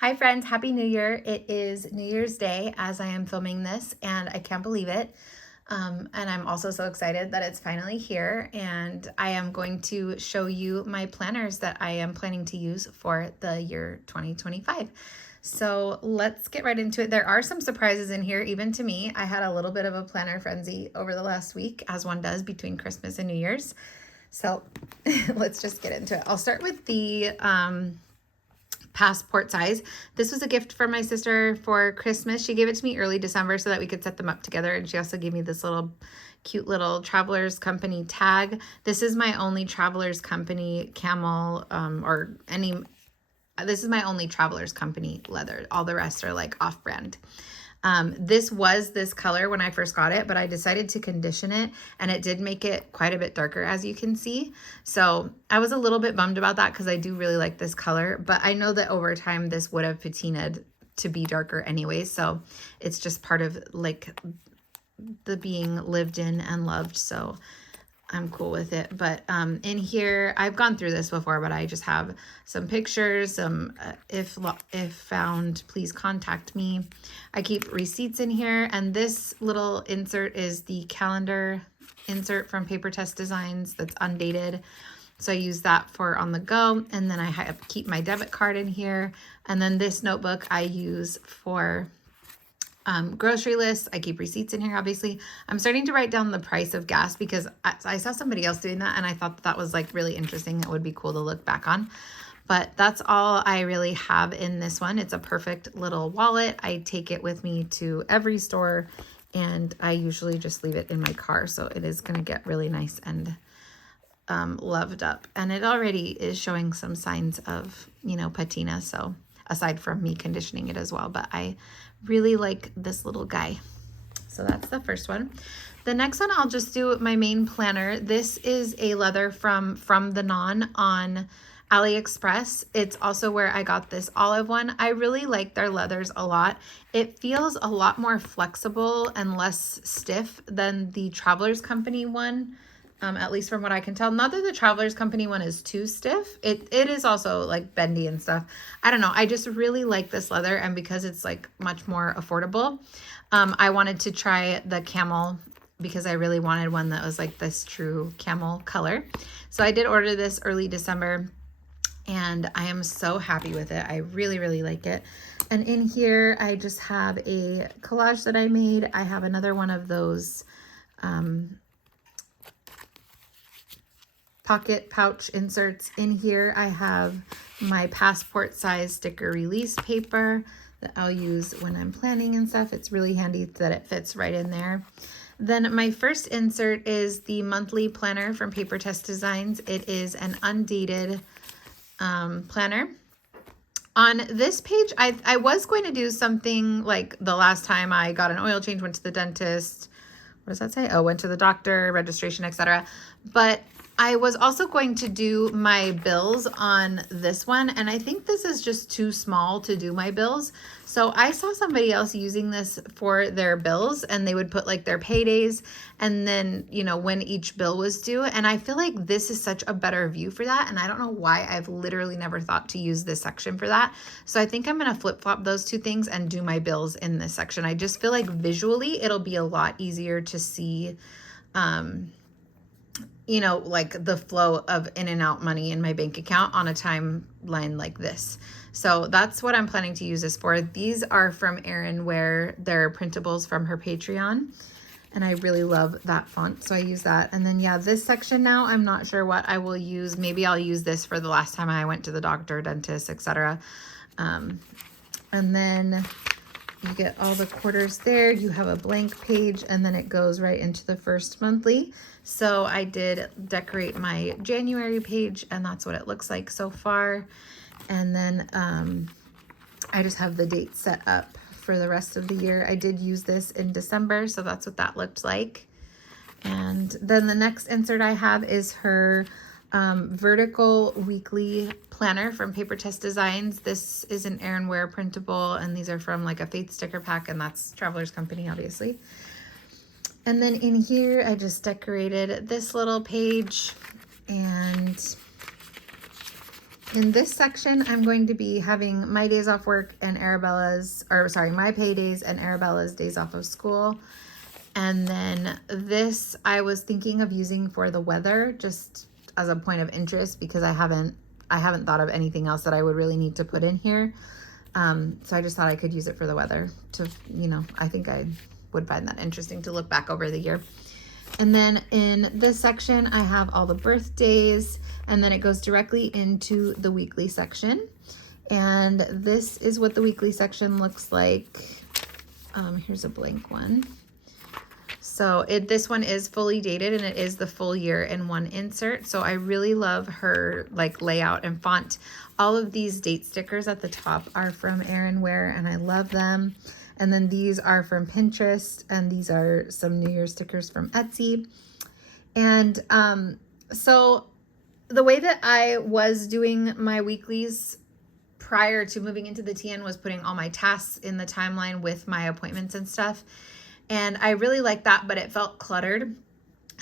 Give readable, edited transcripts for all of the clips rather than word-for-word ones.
Hi friends, Happy New Year. It is New Year's Day as I am filming this and I can't believe it. And I'm also so excited that it's finally here, and I am going to show you my planners that I am planning to use for the year 2025. So let's get right into it. There are some surprises in here, even to me. I had a little bit of a planner frenzy over the last week, as one does between Christmas and New Year's. So let's just get into it. I'll start with the passport size. This was a gift from my sister for Christmas. She gave it to me early December so that we could set them up together. And she also gave me this little cute little Travelers Company tag. This is my only Travelers Company camel this is my only Travelers Company leather. All the rest are like off-brand. This was this color when I first got it, but I decided to condition it, and it did make it quite a bit darker, as you can see. So I was a little bit bummed about that because I do really like this color, but I know that over time this would have patinaed to be darker anyway. So it's just part of like the being lived in and loved. So I'm cool with it. But in here, I've gone through this before, but I just have some pictures, if found, please contact me. I keep receipts in here, and this little insert is the calendar insert from Paper Test Designs that's undated. So I use that for on the go, and then I keep my debit card in here, and then this notebook I use for grocery lists. I keep receipts in here, obviously. I'm starting to write down the price of gas because I saw somebody else doing that, and I thought that was like really interesting. It would be cool to look back on. But that's all I really have in this one. It's a perfect little wallet. I take it with me to every store, and I usually just leave it in my car. So it is going to get really nice and loved up. And it already is showing some signs of, patina. So aside from me conditioning it as well, but I really like this little guy. So that's the first one. The next one, I'll just do my main planner. This is a leather from the Non on AliExpress. It's also where I got this olive one. I really like their leathers a lot. It feels a lot more flexible and less stiff than the Travelers Company one. At least from what I can tell. Not that the Travelers Company one is too stiff. It is also like bendy and stuff. I don't know. I just really like this leather, and because it's like much more affordable, I wanted to try the camel because I really wanted one that was like this true camel color. So I did order this early December, and I am so happy with it. I really, really like it. And in here, I just have a collage that I made. I have another one of those pocket pouch inserts in here. I have my passport size sticker release paper that I'll use when I'm planning and stuff. It's really handy that it fits right in there. Then my first insert is the monthly planner from Paper Test Designs. It is an undated planner. On this page, I was going to do something like the last time I got an oil change, went to the dentist. What does that say? Oh, went to the doctor, registration, etc. But I was also going to do my bills on this one, and I think this is just too small to do my bills. So I saw somebody else using this for their bills, and they would put like their paydays and then, when each bill was due. And I feel like this is such a better view for that. And I don't know why I've literally never thought to use this section for that. So I think I'm going to flip-flop those two things and do my bills in this section. I just feel like visually it'll be a lot easier to see, like the flow of in and out money in my bank account on a timeline like this. So that's what I'm planning to use this for. These are from Erin, where they're printables from her Patreon. And I really love that font, so I use that. And then, yeah, this section now, I'm not sure what I will use. Maybe I'll use this for the last time I went to the doctor, dentist, etc. And then you get all the quarters there. You have a blank page, and then it goes right into the first monthly. So I did decorate my January page, and that's what it looks like so far. And then I just have the date set up for the rest of the year. I did use this in December, so that's what that looked like. And then the next insert I have is her vertical weekly planner from Paper Test Designs. This is an Erin Ware printable, and these are from like a Faith sticker pack, and that's Travelers Company, obviously. And then in here, I just decorated this little page, and In this section, I'm going to be having my days off work and Arabella's, or sorry, my pay days and Arabella's days off of school. And then this I was thinking of using for the weather, just as a point of interest, because I haven't thought of anything else that I would really need to put in here. So I just thought I could use it for the weather to, you know, I think I would find that interesting to look back over the year. And then in this section, I have all the birthdays, and then it goes directly into the weekly section. And this is what the weekly section looks like. Here's a blank one. So this one is fully dated, and it is the full year in one insert. So I really love her like layout and font. All of these date stickers at the top are from Erin Ware, and I love them. And then these are from Pinterest, and these are some New Year stickers from Etsy. And so the way that I was doing my weeklies prior to moving into the TN was putting all my tasks in the timeline with my appointments and stuff. And I really liked that, but it felt cluttered.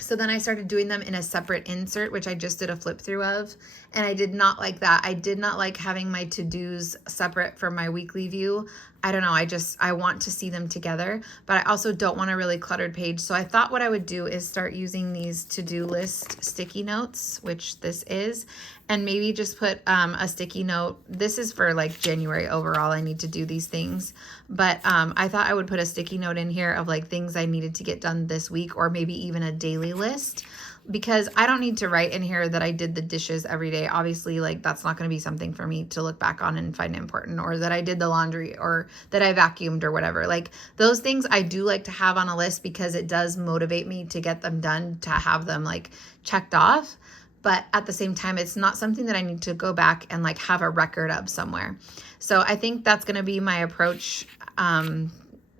So then I started doing them in a separate insert, which I just did a flip through of. And I did not like that. I did not like having my to-dos separate from my weekly view. I don't know. I want to see them together, but I also don't want a really cluttered page. So I thought what I would do is start using these to-do list sticky notes, which this is, and maybe just put a sticky note. This is for like January overall. I need to do these things, but I thought I would put a sticky note in here of like things I needed to get done this week, or maybe even a daily list, because I don't need to write in here that I did the dishes every day. Obviously, like that's not going to be something for me to look back on and find important, or that I did the laundry, or that I vacuumed or whatever. Like those things I do like to have on a list because it does motivate me to get them done, to have them like checked off. But at the same time, it's not something that I need to go back and like have a record of somewhere. So I think that's going to be my approach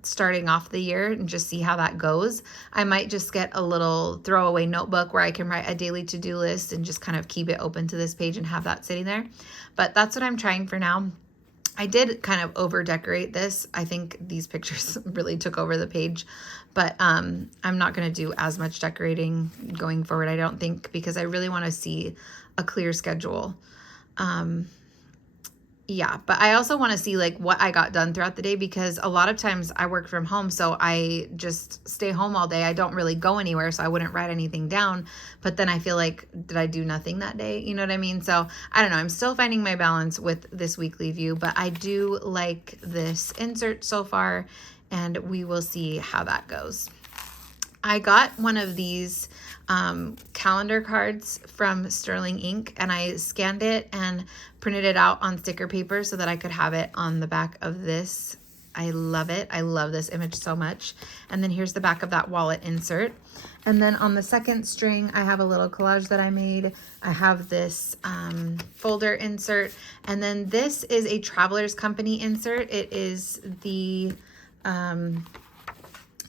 starting off the year, and just see how that goes. I might just get a little throwaway notebook where I can write a daily to-do list and just kind of keep it open to this page and have that sitting there. But that's what I'm trying for now. I did kind of over decorate this. I think these pictures really took over the page, but I'm not going to do as much decorating going forward, I don't think, because I really want to see a clear schedule. Yeah, but I also want to see like what I got done throughout the day, because a lot of times I work from home, so I just stay home all day. I don't really go anywhere, so I wouldn't write anything down. But then I feel like, did I do nothing that day? You know what I mean? So I don't know. I'm still finding my balance with this weekly view, but I do like this insert so far, and we will see how that goes. I got one of these calendar cards from Sterling Ink, and I scanned it and printed it out on sticker paper so that I could have it on the back of this. I love it. I love this image so much. And then here's the back of that wallet insert. And then on the second string, I have a little collage that I made. I have this folder insert. And then this is a Travelers Company insert. It is the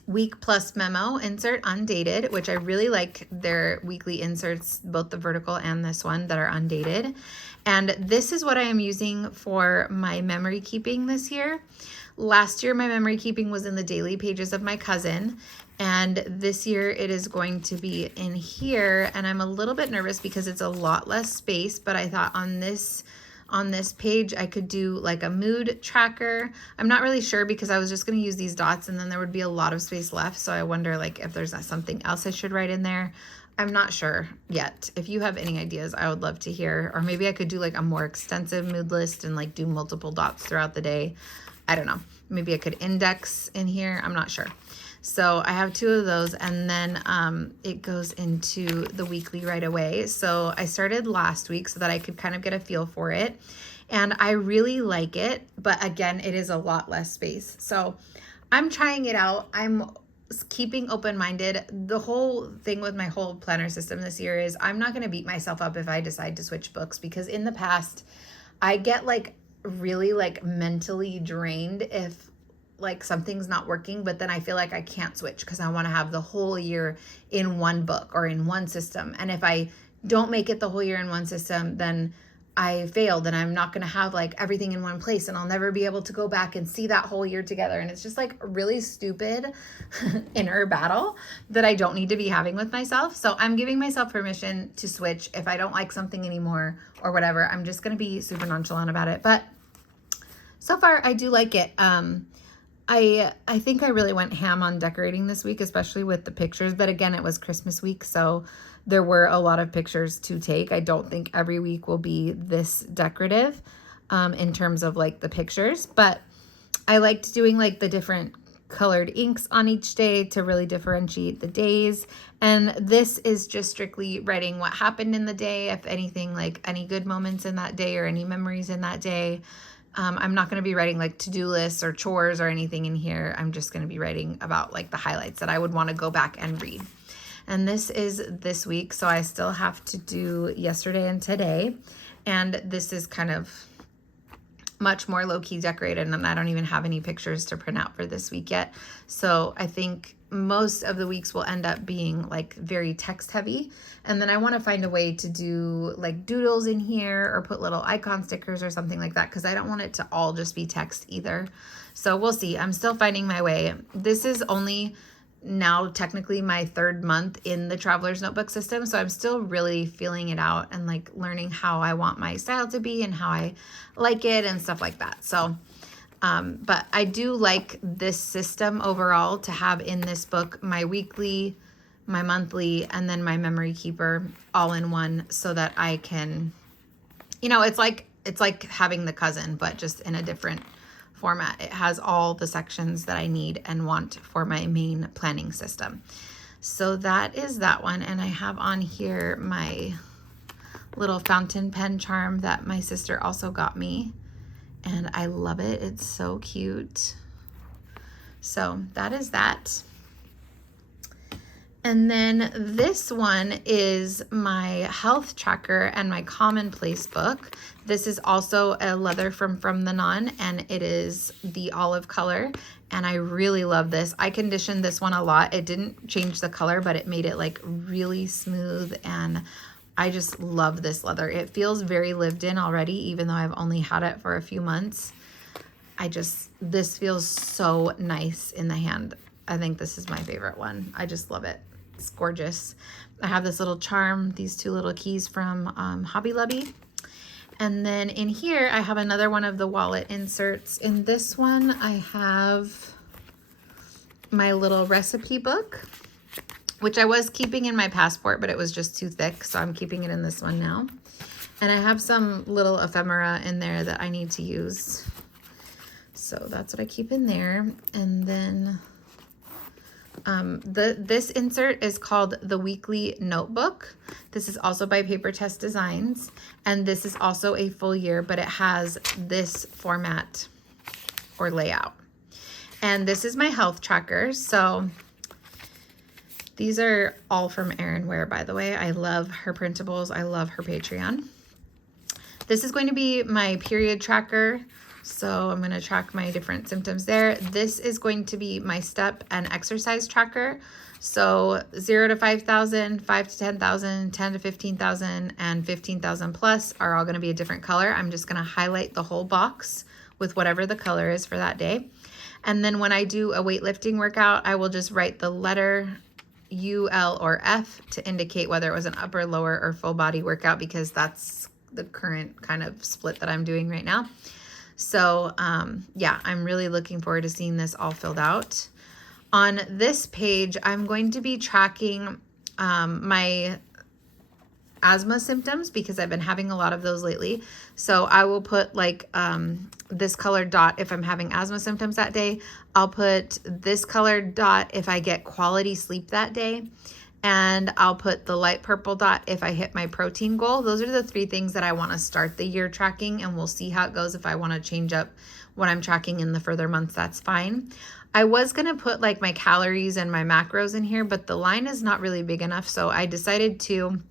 Week Plus Memo insert, undated, which I really like their weekly inserts, both the vertical and this one that are undated. And this is what I am using for my memory keeping this year. Last year, my memory keeping was in the daily pages of my cousin, and this year it is going to be in here. And I'm a little bit nervous because it's a lot less space, but I thought on this page I could do like a mood tracker. I'm not really sure, because I was just going to use these dots and then there would be a lot of space left. So I wonder like if there's something else I should write in there. I'm not sure yet. If you have any ideas, I would love to hear. Or maybe I could do like a more extensive mood list and like do multiple dots throughout the day. I don't know. Maybe I could index in here. I'm not sure. So I have two of those, and then it goes into the weekly right away. So I started last week so that I could kind of get a feel for it, and I really like it, but again, it is a lot less space. So I'm trying it out. I'm keeping open-minded. The whole thing with my whole planner system this year is I'm not going to beat myself up if I decide to switch books, because in the past I get like really like mentally drained if like something's not working, but then I feel like I can't switch because I want to have the whole year in one book or in one system. And if I don't make it the whole year in one system, then I failed and I'm not going to have like everything in one place and I'll never be able to go back and see that whole year together. And it's just like a really stupid inner battle that I don't need to be having with myself. So I'm giving myself permission to switch. If I don't like something anymore or whatever, I'm just going to be super nonchalant about it. But so far I do like it. I think I really went ham on decorating this week, especially with the pictures. But again, it was Christmas week, so there were a lot of pictures to take. I don't think every week will be this decorative in terms of like the pictures. But I liked doing like the different colored inks on each day to really differentiate the days. And this is just strictly writing what happened in the day, if anything, like any good moments in that day or any memories in that day. I'm not going to be writing like to-do lists or chores or anything in here. I'm just going to be writing about like the highlights that I would want to go back and read. And this is this week, so I still have to do yesterday and today. And this is kind of much more low-key decorated, and I don't even have any pictures to print out for this week yet. So I think most of the weeks will end up being like very text heavy. And then I want to find a way to do like doodles in here or put little icon stickers or something like that, because I don't want it to all just be text either. So we'll see. I'm still finding my way. This is only now technically my 3rd month in the Traveler's Notebook system. So I'm still really feeling it out and like learning how I want my style to be and how I like it and stuff like that. So but I do like this system overall, to have in this book my weekly, my monthly, and then my memory keeper all in one, so that I can, you know, it's like having the cousin, but just in a different format. It has all the sections that I need and want for my main planning system. So that is that one. And I have on here my little fountain pen charm that my sister also got me. And I love it. It's so cute. So that is that. And then this one is my health tracker and my commonplace book. This is also a leather from the Nun, and it is the olive color. And I really love this. I conditioned this one a lot. It didn't change the color, but it made it like really smooth, and I just love this leather. It feels very lived in already, even though I've only had it for a few months. This feels so nice in the hand. I think this is my favorite one. I just love it. It's gorgeous. I have this little charm, these 2 little keys from Hobby Lobby. And then in here, I have another one of the wallet inserts. In this one, I have my little recipe book, which I was keeping in my passport, but it was just too thick, so I'm keeping it in this one now. And I have some little ephemera in there that I need to use. So that's what I keep in there. And then this insert is called the Weekly Notebook. This is also by Paper Test Designs, and this is also a full year, but it has this format or layout. And this is my health tracker. So these are all from Erin Ware, by the way. I love her printables. I love her Patreon. This is going to be my period tracker. So I'm going to track my different symptoms there. This is going to be my step and exercise tracker. So 0 to 5,000, 5 to 10,000, 10 to 15,000, and 15,000 plus are all going to be a different color. I'm just going to highlight the whole box with whatever the color is for that day. And then when I do a weightlifting workout, I will just write the letter U, L, or F to indicate whether it was an upper, lower, or full body workout, because that's the current kind of split that I'm doing right now. So yeah, I'm really looking forward to seeing this all filled out. On this page, I'm going to be tracking my asthma symptoms, because I've been having a lot of those lately. So I will put like this colored dot if I'm having asthma symptoms that day. I'll put this colored dot if I get quality sleep that day. And I'll put the light purple dot if I hit my protein goal. Those are the 3 things that I want to start the year tracking, and we'll see how it goes. If I want to change up what I'm tracking in the further months, that's fine. I was going to put like my calories and my macros in here, but the line is not really big enough. So I decided to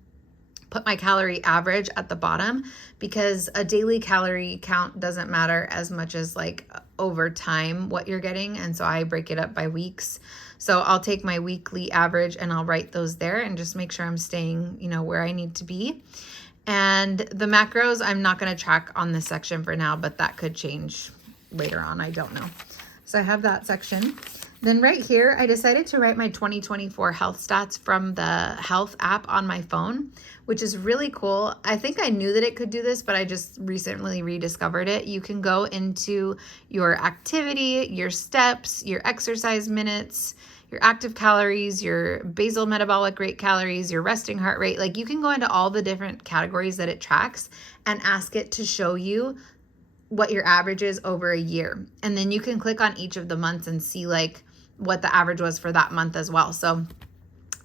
put my calorie average at the bottom, because a daily calorie count doesn't matter as much as like over time what you're getting. And so I break it up by weeks. So I'll take my weekly average and I'll write those there and just make sure I'm staying, you know, where I need to be. And the macros, I'm not going to track on this section for now, but that could change later on. I don't know. So I have that section. Then right here, I decided to write my 2024 health stats from the health app on my phone, which is really cool. I think I knew that it could do this, but I just recently rediscovered it. You can go into your activity, your steps, your exercise minutes, your active calories, your basal metabolic rate calories, your resting heart rate. Like you can go into all the different categories that it tracks and ask it to show you what your average is over a year. And then you can click on each of the months and see like what the average was for that month as well. So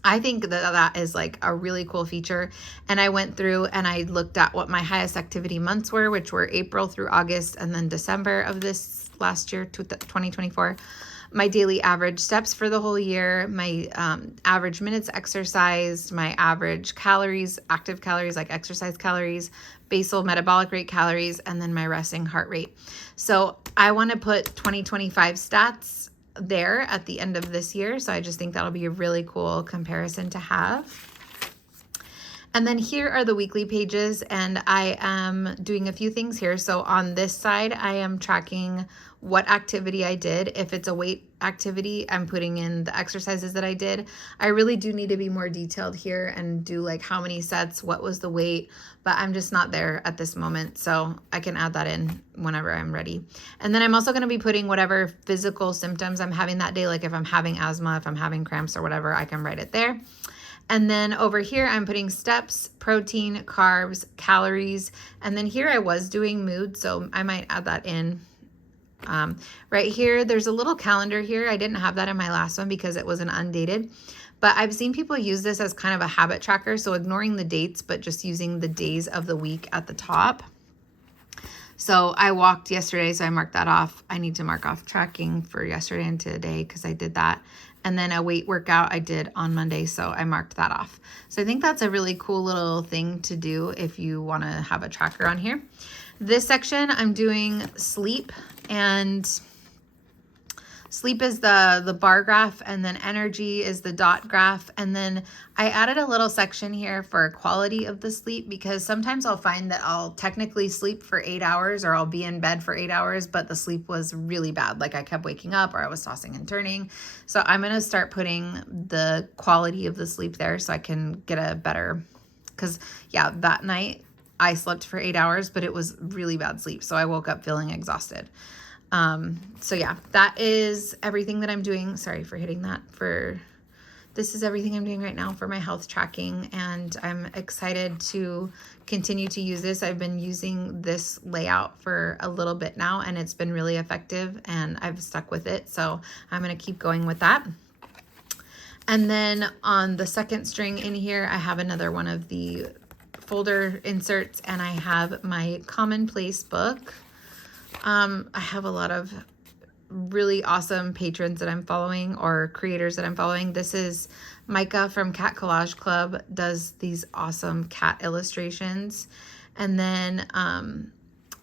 I think that that is like a really cool feature. And I went through and I looked at what my highest activity months were, which were April through August and then December of this last year, 2024. My daily average steps for the whole year, my average minutes exercised, my average calories, active calories, like exercise calories, basal metabolic rate calories, and then my resting heart rate. So I want to put 2025 stats there at the end of this year. So I just think that'll be a really cool comparison to have. And then here are the weekly pages, and I am doing a few things here. So on this side, I am tracking what activity I did. If it's a weight activity, I'm putting in the exercises that I did. I really do need to be more detailed here and do like how many sets, what was the weight, but I'm just not there at this moment. So I can add that in whenever I'm ready. And then I'm also going to be putting whatever physical symptoms I'm having that day. Like if I'm having asthma, if I'm having cramps or whatever, I can write it there. And then over here, I'm putting steps, protein, carbs, calories. And then here I was doing mood, so I might add that in. Right here, there's a little calendar here. I didn't have that in my last one because it wasn't undated. But I've seen people use this as kind of a habit tracker, so ignoring the dates, but just using the days of the week at the top. So I walked yesterday, so I marked that off. I need to mark off tracking for yesterday and today because I did that. And then a weight workout I did on Monday, so I marked that off. So I think that's a really cool little thing to do if you want to have a tracker on here. This section, I'm doing sleep, and sleep is the bar graph, and then energy is the dot graph. And then I added a little section here for quality of the sleep, because sometimes I'll find that I'll technically sleep for 8 hours, or I'll be in bed for 8 hours, but the sleep was really bad. Like I kept waking up or I was tossing and turning. So I'm going to start putting the quality of the sleep there so I can get a better, because yeah, that night I slept for 8 hours, but it was really bad sleep. So I woke up feeling exhausted. So yeah, that is everything that I'm doing. Sorry for hitting that. This is everything I'm doing right now for my health tracking, and I'm excited to continue to use this. I've been using this layout for a little bit now, and it's been really effective, and I've stuck with it. So I'm going to keep going with that. And then on the second string in here, I have another one of the folder inserts, and I have my commonplace book. I have a lot of really awesome patrons that I'm following, or creators that I'm following. This is Micah from Cat Collage Club, does these awesome cat illustrations. And then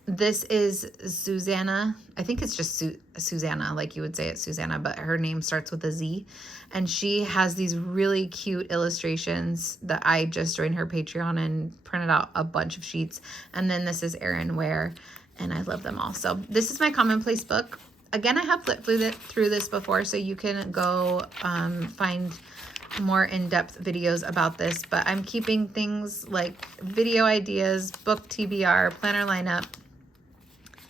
this is Susanna. I think it's just Susanna, like you would say it's Susanna, but her name starts with a Z. And she has these really cute illustrations that I just joined her Patreon and printed out a bunch of sheets. And then this is Erin Ware, and I love them all. So this is my commonplace book. Again, I have flipped through this before, so you can go find more in-depth videos about this, but I'm keeping things like video ideas, book TBR, planner lineup,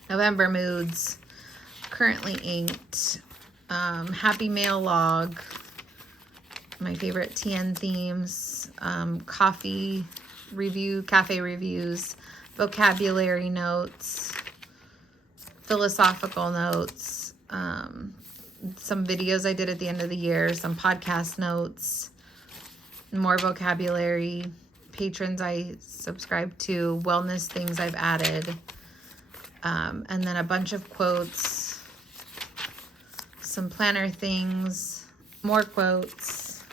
November moods, currently inked, happy mail log, my favorite TN themes, cafe reviews, vocabulary notes, philosophical notes, some videos I did at the end of the year, some podcast notes, more vocabulary, patrons I subscribe to, wellness things I've added, and then a bunch of quotes, some planner things, more quotes,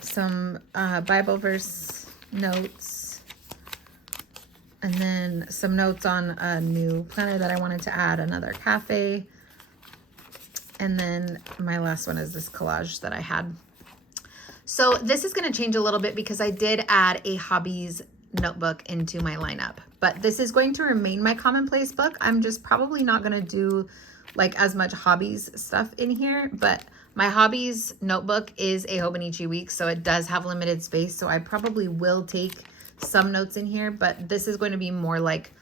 some Bible verse notes, and then some notes on a new planner that I wanted to add, another cafe. And then my last one is this collage that I had. So this is going to change a little bit because I did add a Hobbies notebook into my lineup, but this is going to remain my commonplace book. I'm just probably not going to do like as much Hobbies stuff in here, but my Hobbies notebook is a Hobonichi week, so it does have limited space, so I probably will take some notes in here, but this is going to be more like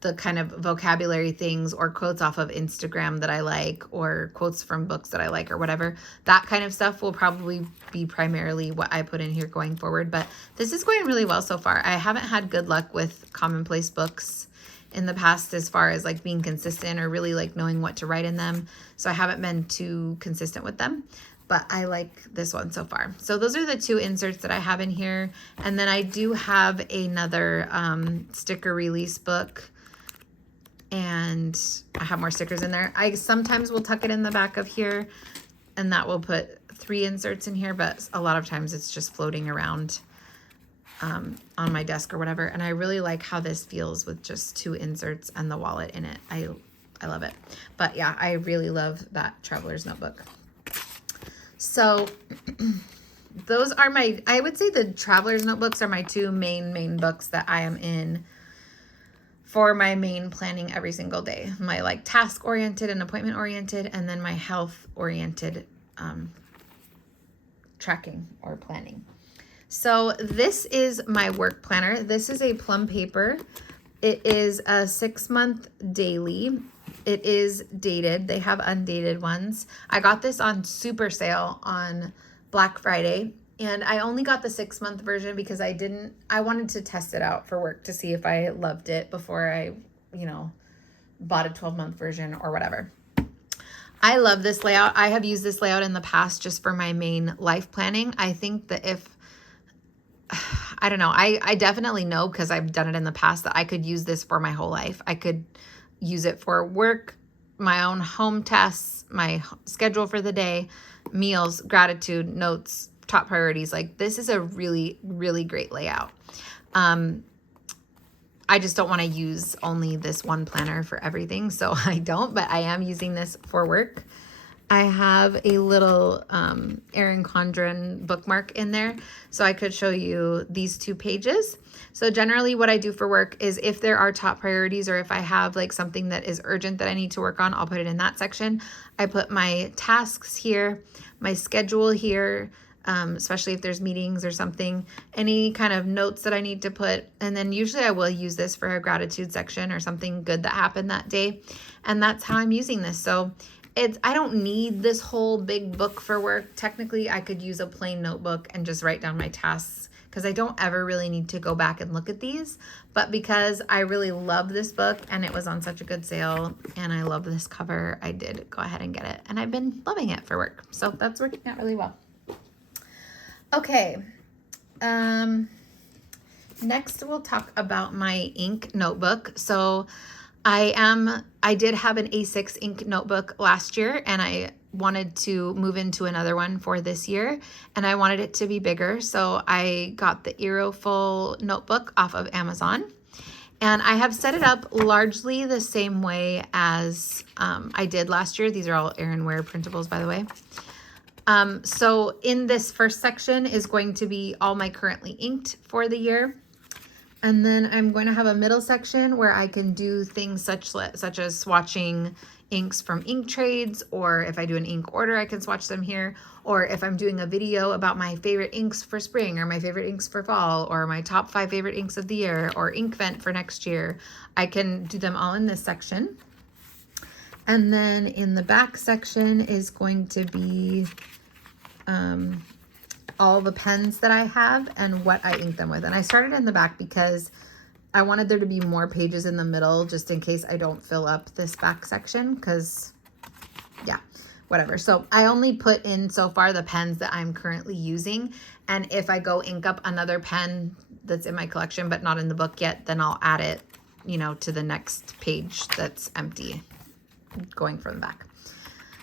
the kind of vocabulary things or quotes off of Instagram that I like, or quotes from books that I like, or whatever. That kind of stuff will probably be primarily what I put in here going forward, but this is going really well so far. I haven't had good luck with commonplace books in the past as far as like being consistent or really like knowing what to write in them. So I haven't been too consistent with them, but I like this one so far. So those are the 2 inserts that I have in here. And then I do have another sticker release book, and I have more stickers in there. I sometimes will tuck it in the back of here, and that will put 3 inserts in here, but a lot of times it's just floating around on my desk or whatever. And I really like how this feels with just 2 inserts and the wallet in it. I love it. But yeah, I really love that traveler's notebook. So those are I would say the traveler's notebooks are my 2 main books that I am in for my main planning every single day. My like task oriented and appointment oriented, and then my health oriented tracking or planning. So this is my work planner. This is a plum paper. It is a 6-month daily. It is dated. They have undated ones. I got this on super sale on Black Friday, and I only got the 6-month version because I wanted to test it out for work to see if I loved it before I, bought a 12-month version or whatever. I love this layout. I have used this layout in the past just for my main life planning. I think that I don't know, I definitely know, because I've done it in the past, that I could use this for my whole life. I could use it for work, my own home tasks, my schedule for the day, meals, gratitude, notes, top priorities. Like, this is a really, really great layout. I just don't want to use only this one planner for everything, so I don't, but I am using this for work. I have a little Erin Condren bookmark in there, so I could show you these 2 pages. So generally what I do for work is if there are top priorities, or if I have like something that is urgent that I need to work on, I'll put it in that section. I put my tasks here, my schedule here, especially if there's meetings or something, any kind of notes that I need to put. And then usually I will use this for a gratitude section or something good that happened that day. And that's how I'm using this. So I don't need this whole big book for work. Technically, I could use a plain notebook and just write down my tasks, because I don't ever really need to go back and look at these. But because I really love this book and it was on such a good sale and I love this cover, I did go ahead and get it. And I've been loving it for work. So that's working out really well. Okay. Next, we'll talk about my ink notebook. So I did have an A6 ink notebook last year, and I wanted to move into another one for this year, and I wanted it to be bigger. So I got the Aeroful notebook off of Amazon, and I have set it up largely the same way as I did last year. These are all Erin Ware printables, by the way. So in this first section is going to be all my currently inked for the year. And then I'm going to have a middle section where I can do things such as swatching inks from ink trades, or if I do an ink order, I can swatch them here. Or if I'm doing a video about my favorite inks for spring, or my favorite inks for fall, or my top 5 favorite inks of the year, or Inkvent for next year, I can do them all in this section. And then in the back section is going to be all the pens that I have and what I ink them with. And I started in the back because I wanted there to be more pages in the middle, just in case I don't fill up this back section, because yeah, whatever. So I only put in so far the pens that I'm currently using. And if I go ink up another pen that's in my collection but not in the book yet, then I'll add it, to the next page that's empty going from the back.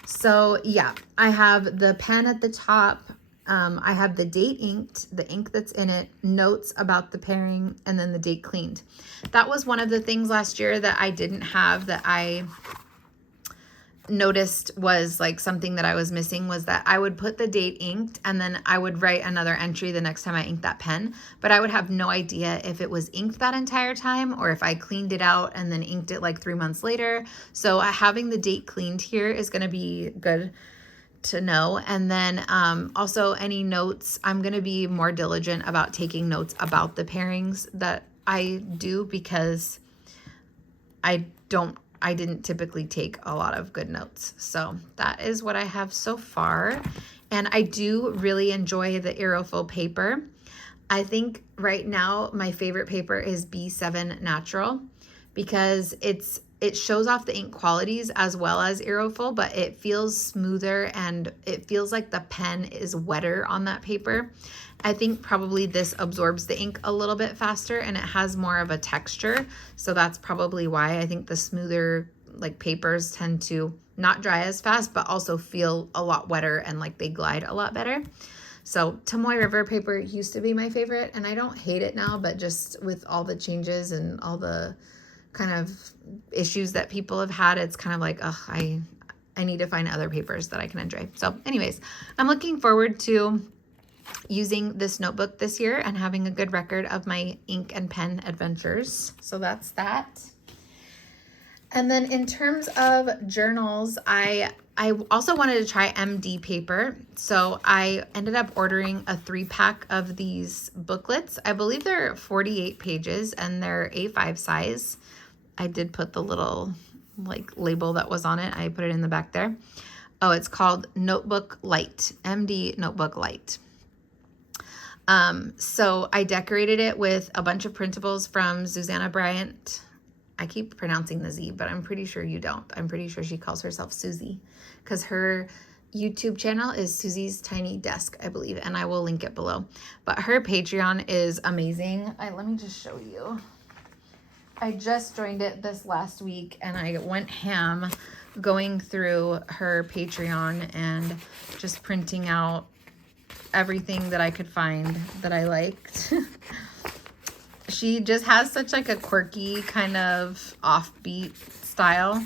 So yeah, I have the pen at the top. I have the date inked, the ink that's in it, notes about the pairing, and then the date cleaned. That was one of the things last year that I didn't have, that I noticed was like something that I was missing was that I would put the date inked and then I would write another entry the next time I inked that pen, but I would have no idea if it was inked that entire time or if I cleaned it out and then inked it like 3 months later. So having the date cleaned here is going to be good to know. And then also any notes, I'm going to be more diligent about taking notes about the pairings that I do, because I didn't typically take a lot of good notes. So that is what I have so far. And I do really enjoy the Aerofil paper. I think right now my favorite paper is B7 Natural, because it shows off the ink qualities as well as Aerofil, but it feels smoother and it feels like the pen is wetter on that paper. I think probably this absorbs the ink a little bit faster and it has more of a texture. So that's probably why I think the smoother like papers tend to not dry as fast, but also feel a lot wetter and like they glide a lot better. So Tomoe River paper used to be my favorite and I don't hate it now, but just with all the changes and all the kind of issues that people have had, it's kind of like, ugh, I need to find other papers that I can enjoy. So anyways, I'm looking forward to using this notebook this year and having a good record of my ink and pen adventures. So that's that. And then in terms of journals, I also wanted to try MD paper. So I ended up ordering a 3-pack of these booklets. I believe they're 48 pages and they're A5 size. I did put the little like label that was on it. I put it in the back there. Oh, it's called Notebook Light, MD Notebook Light. So I decorated it with a bunch of printables from Susanna Bryant. I keep pronouncing the Z, but I'm pretty sure you don't. I'm pretty sure she calls herself Susie, because her YouTube channel is Susie's Tiny Desk, I believe, and I will link it below. But her Patreon is amazing. Let me just show you. I just joined it this last week and I went ham going through her Patreon and just printing out everything that I could find that I liked. She just has such like a quirky kind of offbeat style,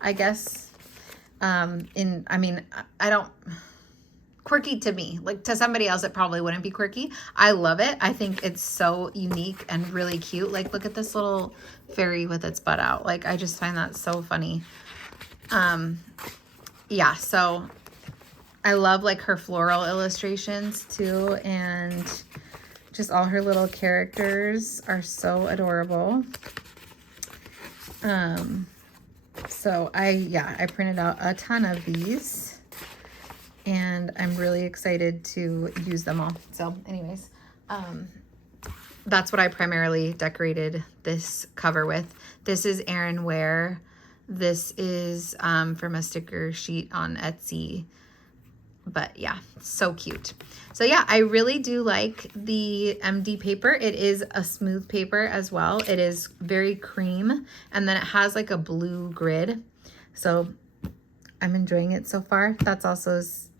I guess. Quirky to me, like to somebody else it probably wouldn't be quirky. I love it. I think it's so unique and really cute. Like look at this little fairy with its butt out. Like I just find that so funny. Yeah, so I love like her floral illustrations too, and just all her little characters are so adorable. So I printed out a ton of these and I'm really excited to use them all. So anyways, that's what I primarily decorated this cover with. This is Erin Ware. This is from a sticker sheet on Etsy. But yeah, so cute. So yeah, I really do like the MD paper. It is a smooth paper as well. It is very cream, and then it has like a blue grid. So I'm enjoying it so far.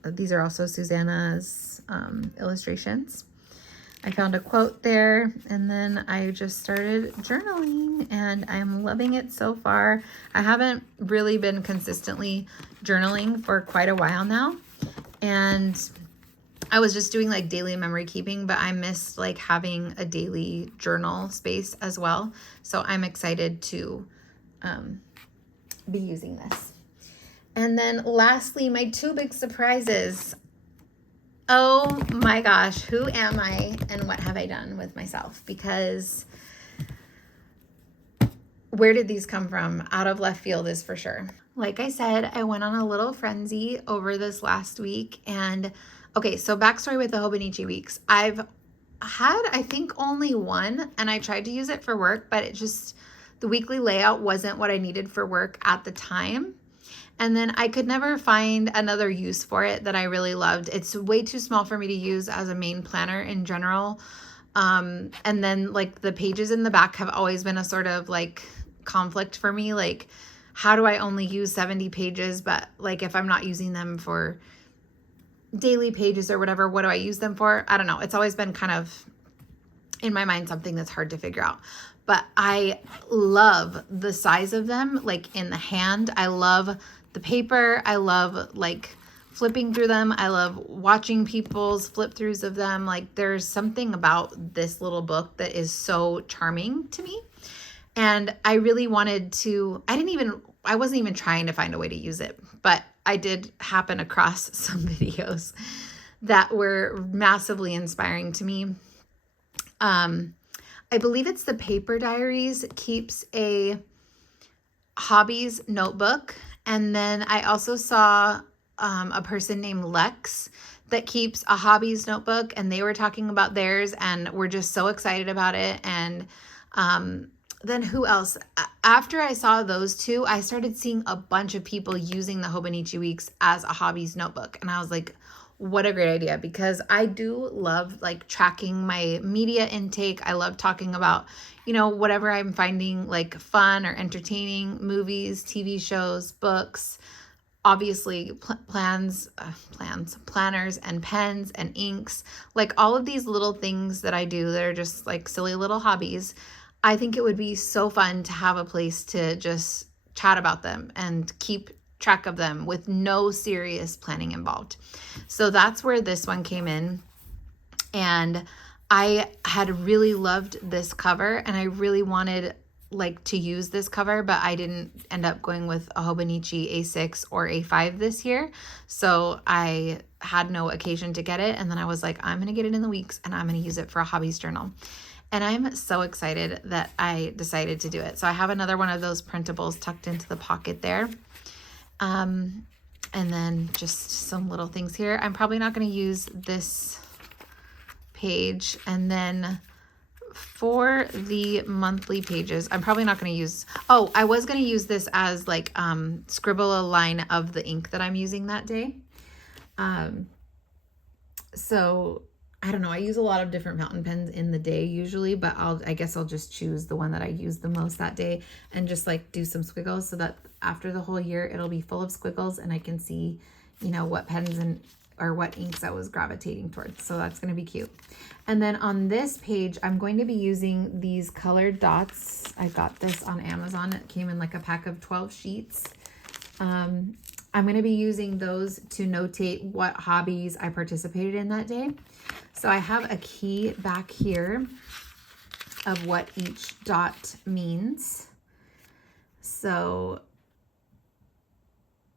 These are also Susanna's illustrations. I found a quote there, and then I just started journaling, and I'm loving it so far. I haven't really been consistently journaling for quite a while now, and I was just doing like daily memory keeping, but I missed like having a daily journal space as well. So I'm excited to be using this. And then lastly, my 2 big surprises. Oh my gosh, who am I and what have I done with myself? Because where did these come from? Out of left field is for sure. Like I said, I went on a little frenzy over this last week. And okay, so backstory with the Hobonichi weeks. I've had, I think, only one, and I tried to use it for work, but the weekly layout wasn't what I needed for work at the time. And then I could never find another use for it that I really loved. It's way too small for me to use as a main planner in general. And then like the pages in the back have always been a sort of like conflict for me. Like, how do I only use 70 pages? But like, if I'm not using them for daily pages or whatever, what do I use them for? I don't know. It's always been kind of in my mind something that's hard to figure out. But I love the size of them, like in the hand. I love the paper. I love like flipping through them. I love watching people's flip throughs of them. Like there's something about this little book that is so charming to me. And I really wanted to, I wasn't even trying to find a way to use it, but I did happen across some videos that were massively inspiring to me. I believe it's the Paper Diaries keeps a Hobbies notebook. And then I also saw a person named Lex that keeps a Hobbies notebook, and they were talking about theirs and we're just so excited about it. And then who else? After I saw those two, I started seeing a bunch of people using the Hobonichi Weeks as a Hobbies notebook. And I was like, what a great idea, because I do love like tracking my media intake. I love talking about, you know, whatever I'm finding like fun or entertaining, movies, TV shows, books, obviously planners and pens and inks, like all of these little things that I do that are just like silly little hobbies. I think it would be so fun to have a place to just chat about them and keep track of them with no serious planning involved. So that's where this one came in. And I had really loved this cover and I really wanted like to use this cover, but I didn't end up going with a Hobonichi A6 or A5 this year. So I had no occasion to get it. And then I was like, I'm going to get it in the weeks and I'm going to use it for a hobbies journal. And I'm so excited that I decided to do it. So I have another one of those printables tucked into the pocket there. And then just some little things here. I'm probably not going to use this page. And then for the monthly pages, I'm probably not going to use, oh, I was going to use this as like, scribble a line of the ink that I'm using that day. So I don't know. I use a lot of different fountain pens in the day usually, but I guess I'll just choose the one that I use the most that day and just like do some squiggles so that after the whole year, it'll be full of squiggles and I can see, you know, what pens or what inks I was gravitating towards. So that's going to be cute. And then on this page, I'm going to be using these colored dots. I got this on Amazon. It came in like a pack of 12 sheets. I'm going to be using those to notate what hobbies I participated in that day. So I have a key back here of what each dot means. So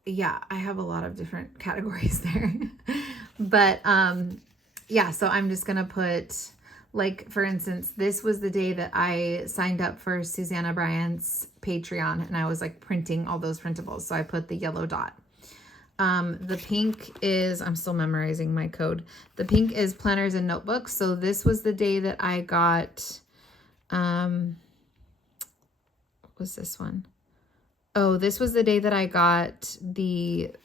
yeah, I have a lot of different categories there. But yeah, so I'm just going to put, like, for instance, this was the day that I signed up for Susanna Bryant's Patreon and I was like printing all those printables. So I put the yellow dot. The pink is, I'm still memorizing my code. The pink is planners and notebooks. So this was the day that I got, what was this one? Oh, this was the day that I got this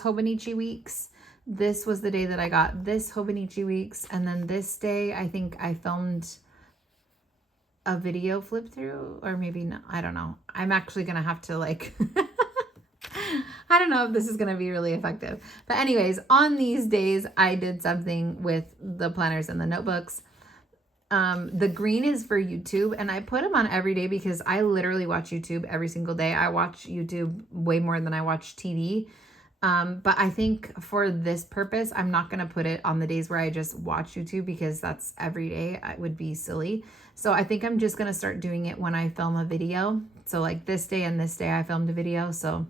Hobonichi Weeks. This was the day that I got this Hobonichi Weeks. And then this day, I think I filmed a video flip through, or maybe not. I don't know. I'm actually going to have to like, I don't know if this is going to be really effective. But anyways, on these days, I did something with the planners and the notebooks. The green is for YouTube, and I put them on every day because I literally watch YouTube every single day. I watch YouTube way more than I watch TV. But I think for this purpose, I'm not going to put it on the days where I just watch YouTube because that's every day. It would be silly. So I think I'm just going to start doing it when I film a video. So like this day and this day I filmed a video. So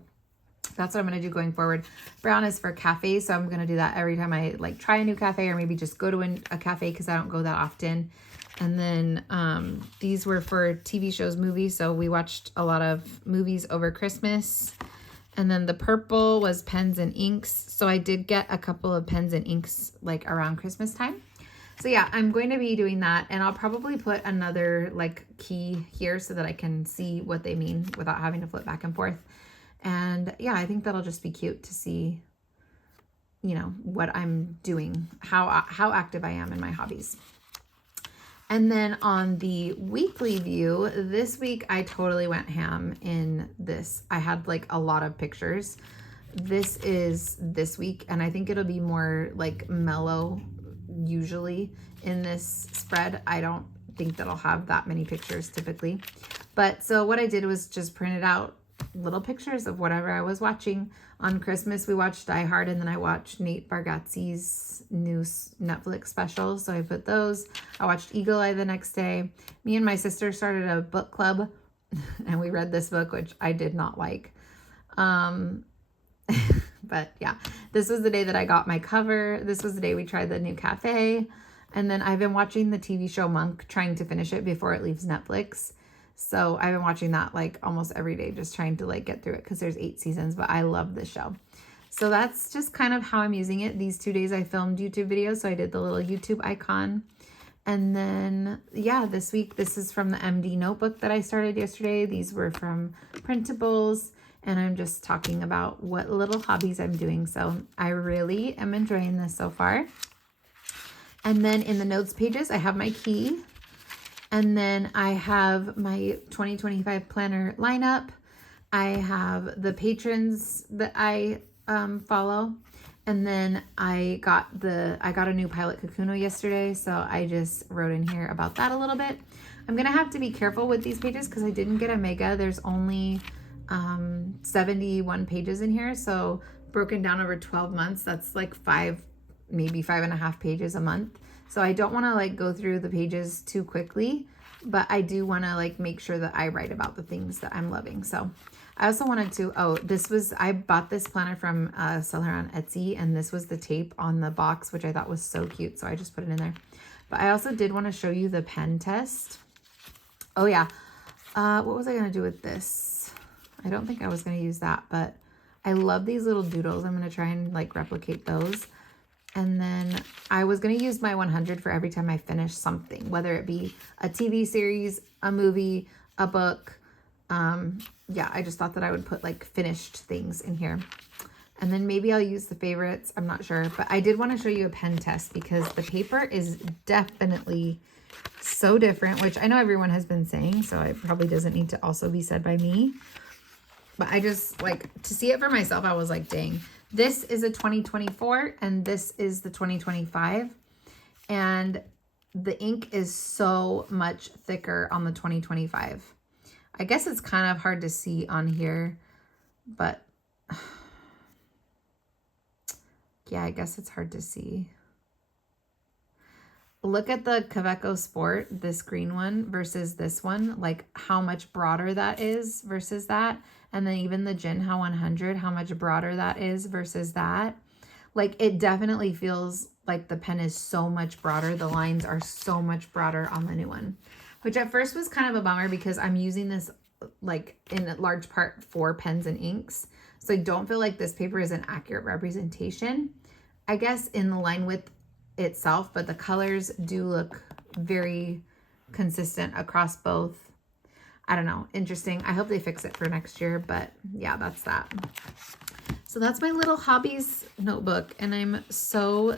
that's what I'm going to do going forward. Brown is for cafes. So I'm going to do that every time I like try a new cafe or maybe just go to a cafe because I don't go that often. And then these were for TV shows, movies. So we watched a lot of movies over Christmas. And then the purple was pens and inks. So I did get a couple of pens and inks like around Christmas time. So yeah, I'm going to be doing that. And I'll probably put another like key here so that I can see what they mean without having to flip back and forth. And yeah, I think that'll just be cute to see, you know, what I'm doing, how active I am in my hobbies. And then on the weekly view, this week I totally went ham in this. I had like a lot of pictures. This is this week, and I think it'll be more like mellow usually in this spread. I don't think that I'll have that many pictures typically. But so what I did was just print it out little pictures of whatever I was watching. On Christmas, we watched Die Hard, and then I watched Nate Bargatze's new Netflix special. So I put those. I watched Eagle Eye the next day. Me and my sister started a book club, and we read this book, which I did not like. But yeah, this was the day that I got my cover. This was the day we tried the new cafe. And then I've been watching the TV show Monk, trying to finish it before it leaves Netflix. So I've been watching that like almost every day, just trying to like get through it because there's 8 seasons, but I love this show. So that's just kind of how I'm using it. These 2 days I filmed YouTube videos, so I did the little YouTube icon. And then, yeah, this week, this is from the MD notebook that I started yesterday. These were from Printables, and I'm just talking about what little hobbies I'm doing. So I really am enjoying this so far. And then in the notes pages, I have my key. And then I have my 2025 planner lineup. I have the patrons that I follow. And then I got a new Pilot Kakuno yesterday, so I just wrote in here about that a little bit. I'm gonna have to be careful with these pages because I didn't get a mega. There's only 71 pages in here, so broken down over 12 months, that's like 5, maybe 5.5 pages a month. So I don't want to like go through the pages too quickly, but I do want to like make sure that I write about the things that I'm loving. So I also wanted to, I bought this planner from a seller on Etsy, and this was the tape on the box, which I thought was so cute. So I just put it in there. But I also did want to show you the pen test. Oh yeah. What was I going to do with this? I don't think I was going to use that, but I love these little doodles. I'm going to try and like replicate those. And then I was going to use my 100 for every time I finish something, whether it be a TV series, a movie, a book. Yeah, I just thought that I would put like finished things in here. And then maybe I'll use the favorites. I'm not sure, but I did want to show you a pen test because the paper is definitely so different, which I know everyone has been saying, so it probably doesn't need to also be said by me. But I just like to see it for myself. I was like, dang, this is a 2024 and this is the 2025. And the ink is so much thicker on the 2025. I guess it's kind of hard to see on here, but yeah, I guess it's hard to see. Look at the Kaweco Sport, this green one versus this one, like how much broader that is versus that. And then even the Jinhao 100, how much broader that is versus that. Like it definitely feels like the pen is so much broader. The lines are so much broader on the new one, which at first was kind of a bummer because I'm using this like in large part for pens and inks. So I don't feel like this paper is an accurate representation, I guess, in the line width itself, but the colors do look very consistent across both. I don't know, interesting. I hope they fix it for next year, but yeah, that's that. So that's my little hobbies notebook, and I'm so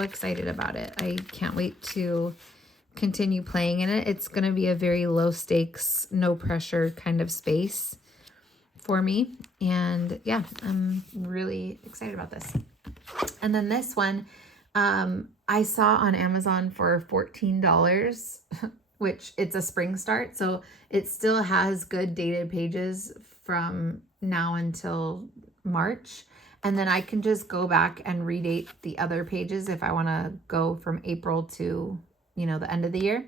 excited about it. I can't wait to continue playing in it. It's going to be a very low stakes, no pressure kind of space for me. And yeah, I'm really excited about this. And then this one, I saw on Amazon for $14, which it's a spring start. So it still has good dated pages from now until March. And then I can just go back and redate the other pages if I want to go from April to, you know, the end of the year.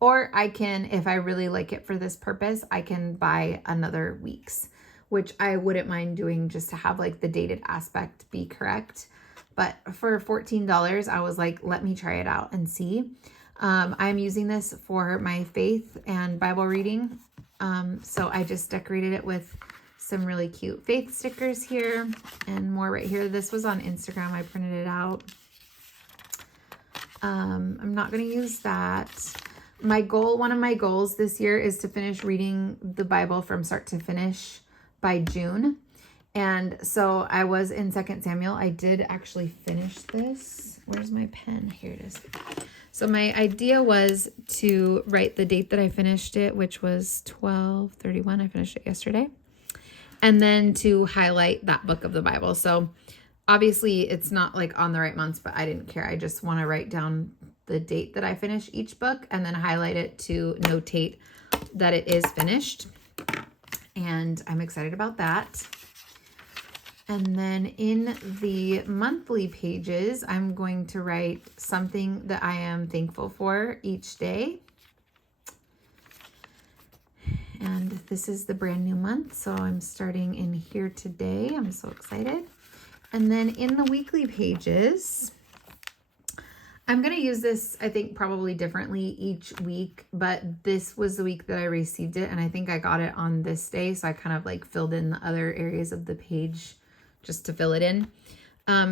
Or I can, if I really like it for this purpose, I can buy another week's, which I wouldn't mind doing just to have like the dated aspect be correct. But for $14, I was like, let me try it out and see. I'm using this for my faith and Bible reading. So I just decorated it with some really cute faith stickers here and more right here. This was on Instagram. I printed it out. I'm not going to use that. One of my goals this year is to finish reading the Bible from start to finish by June. And so I was in 2 Samuel. I did actually finish this. Where's my pen? Here it is. So my idea was to write the date that I finished it, which was 12/31. I finished it yesterday. And then to highlight that book of the Bible. So obviously it's not like on the right months, but I didn't care. I just want to write down the date that I finish each book and then highlight it to notate that it is finished. and I'm excited about that. And then in the monthly pages, I'm going to write something that I am thankful for each day. And this is the brand new month, so I'm starting in here today. I'm so excited. And then in the weekly pages, I'm going to use this, I think, probably differently each week, but this was the week that I received it, and I think I got it on this day, so I kind of like filled in the other areas of the page just to fill it in.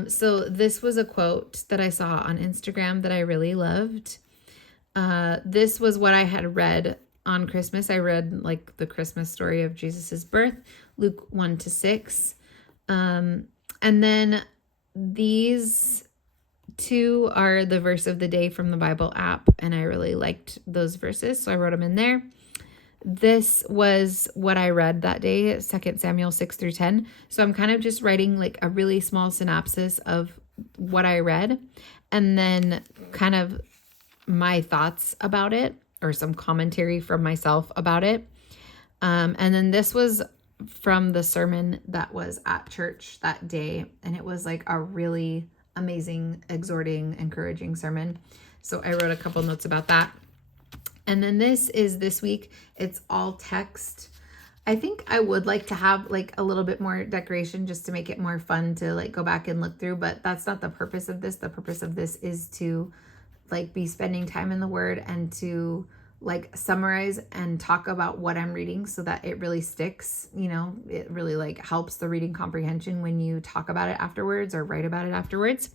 So this was a quote that I saw on Instagram that I really loved. This was what I had read on Christmas. I read like the Christmas story of Jesus's birth, Luke 1-6. And then these two are the verse of the day from the Bible app, and I really liked those verses, so I wrote them in there. This was what I read that day, 2 Samuel 6-10. So I'm kind of just writing like a really small synopsis of what I read, and then kind of my thoughts about it, or some commentary from myself about it. And then this was from the sermon that was at church that day, and it was like a really amazing, exhorting, encouraging sermon. So I wrote a couple notes about that. And then this week, it's all text. I think I would like to have like a little bit more decoration just to make it more fun to like go back and look through, but that's not the purpose of this. The purpose of this is to like be spending time in the Word and to like summarize and talk about what I'm reading so that it really sticks. You know, it really like helps the reading comprehension when you talk about it afterwards or write about it afterwards.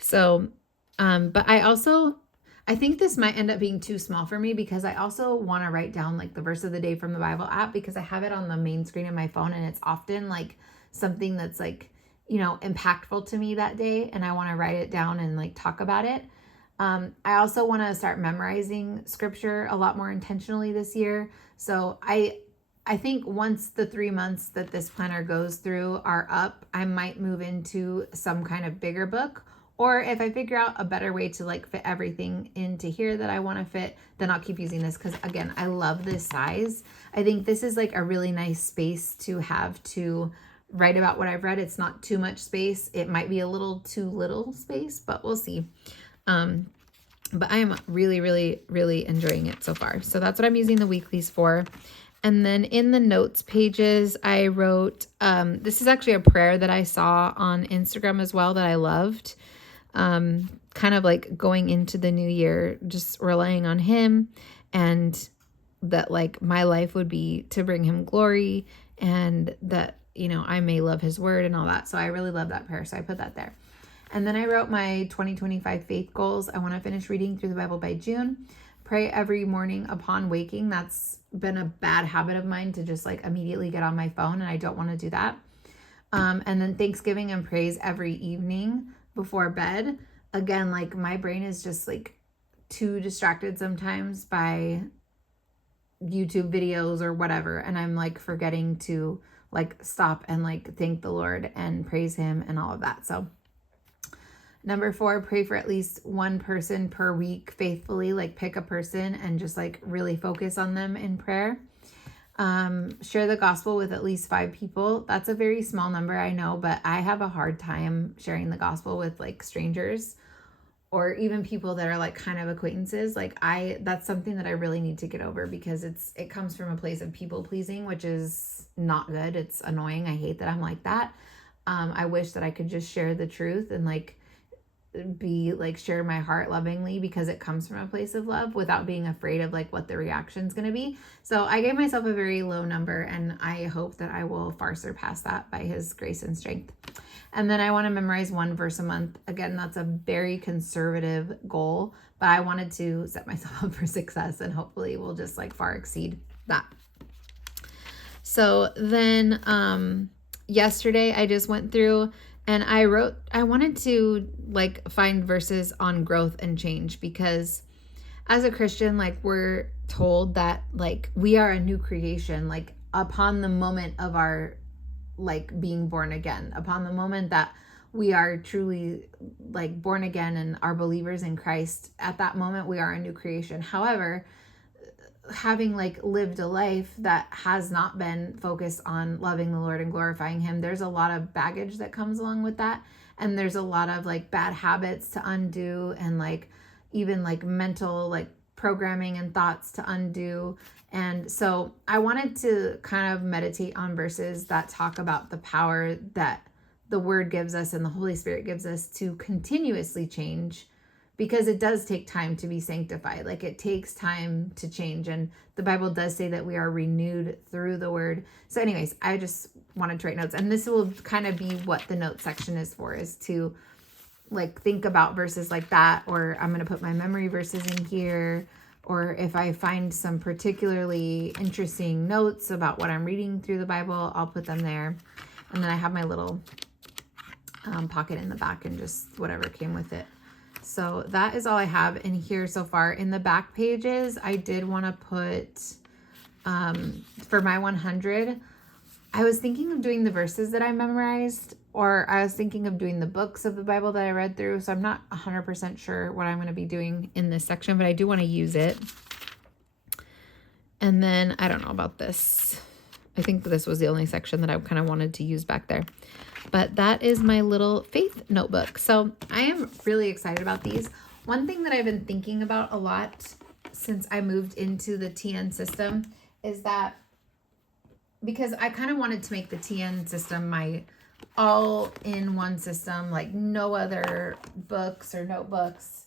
So, but I think this might end up being too small for me because I also want to write down like the verse of the day from the Bible app, because I have it on the main screen of my phone, and it's often like something that's like, you know, impactful to me that day, and I want to write it down and like talk about it. I also want to start memorizing scripture a lot more intentionally this year. So I think once the 3 months that this planner goes through are up, I might move into some kind of bigger book. Or if I figure out a better way to like fit everything into here that I want to fit, then I'll keep using this, because again, I love this size. I think this is like a really nice space to have to write about what I've read. It's not too much space. It might be a little too little space, but we'll see. But I am really, really, really enjoying it so far. So that's what I'm using the weeklies for. And then in the notes pages, I wrote, this is actually a prayer that I saw on Instagram as well that I loved. Kind of like going into the new year, just relying on Him, and that like my life would be to bring Him glory, and that, you know, I may love His word and all that. So I really love that prayer. So I put that there. And then I wrote my 2025 faith goals. I want to finish reading through the Bible by June. Pray every morning upon waking. That's been a bad habit of mine, to just like immediately get on my phone, and I don't want to do that. And then Thanksgiving and praise every evening before bed. Again, like my brain is just like too distracted sometimes by YouTube videos or whatever, and I'm like forgetting to like stop and like thank the Lord and praise Him and all of that. So number 4, pray for at least one person per week faithfully. Like pick a person and just like really focus on them in prayer. Share the gospel with at least 5 people. That's a very small number, I know, but I have a hard time sharing the gospel with like strangers or even people that are like kind of acquaintances. Like that's something that I really need to get over, because it comes from a place of people pleasing, which is not good. It's annoying. I hate that I'm like that. I wish that I could just share the truth and like be like share my heart lovingly, because it comes from a place of love, without being afraid of like what the reaction's going to be. So I gave myself a very low number, and I hope that I will far surpass that by His grace and strength. And then I want to memorize 1 verse a month. Again, that's a very conservative goal, but I wanted to set myself up for success, and hopefully we'll just like far exceed that. So then yesterday I just went through and I wanted to like find verses on growth and change, because as a Christian, like we're told that like we are a new creation, like upon the moment of our like being born again, upon the moment that we are truly like born again and are believers in Christ, at that moment we are a new creation. However, having like lived a life that has not been focused on loving the Lord and glorifying him, there's a lot of baggage that comes along with that. And there's a lot of like bad habits to undo, and like even like mental like programming and thoughts to undo. And so I wanted to kind of meditate on verses that talk about the power that the word gives us and the Holy Spirit gives us to continuously change, because it does take time to be sanctified. Like it takes time to change. And the Bible does say that we are renewed through the word. So anyways, I just wanted to write notes, and this will kind of be what the note section is for, is to like think about verses like that, or I'm going to put my memory verses in here, or if I find some particularly interesting notes about what I'm reading through the Bible, I'll put them there. And then I have my little pocket in the back and just whatever came with it. So that is all I have in here so far. In the back pages, I did want to put, for my 100, I was thinking of doing the verses that I memorized, or I was thinking of doing the books of the Bible that I read through. So I'm not 100% sure what I'm going to be doing in this section, but I do want to use it. And then I don't know about this. I think this was the only section that I kind of wanted to use back there. But that is my little faith notebook. So I am really excited about these. One thing that I've been thinking about a lot since I moved into the TN system is that, because I kind of wanted to make the TN system my all-in-one system, like no other books or notebooks.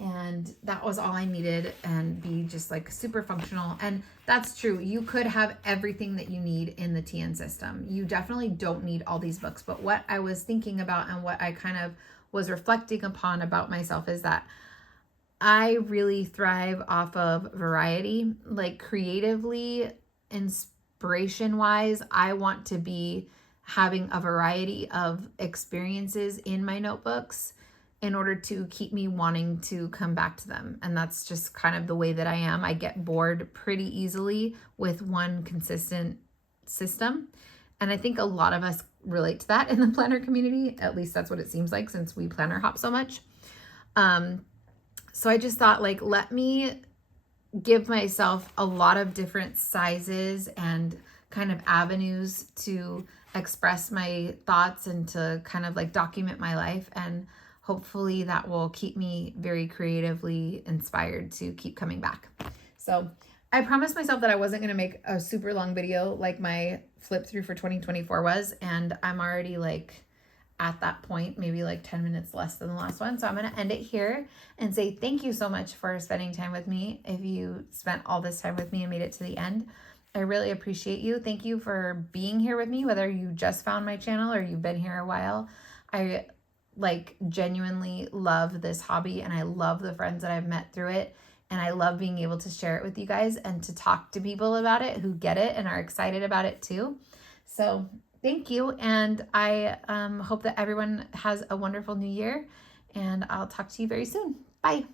And that was all I needed, and be just like super functional. And that's true. You could have everything that you need in the TN system. You definitely don't need all these books. But what I was thinking about and what I kind of was reflecting upon about myself is that I really thrive off of variety, like creatively, inspiration wise. I want to be having a variety of experiences in my notebooks in order to keep me wanting to come back to them. And that's just kind of the way that I am. I get bored pretty easily with one consistent system. And I think a lot of us relate to that in the planner community. At least that's what it seems like, since we planner hop so much. So I just thought, like, let me give myself a lot of different sizes and kind of avenues to express my thoughts and to kind of like document my life. And hopefully that will keep me very creatively inspired to keep coming back. So I promised myself that I wasn't going to make a super long video like my flip through for 2024 was. And I'm already like at that point, maybe like 10 minutes less than the last one. So I'm going to end it here and say thank you so much for spending time with me. If you spent all this time with me and made it to the end, I really appreciate you. Thank you for being here with me, whether you just found my channel or you've been here a while. I like genuinely love this hobby, and I love the friends that I've met through it. And I love being able to share it with you guys and to talk to people about it who get it and are excited about it too. So thank you. And I hope that everyone has a wonderful new year, and I'll talk to you very soon. Bye.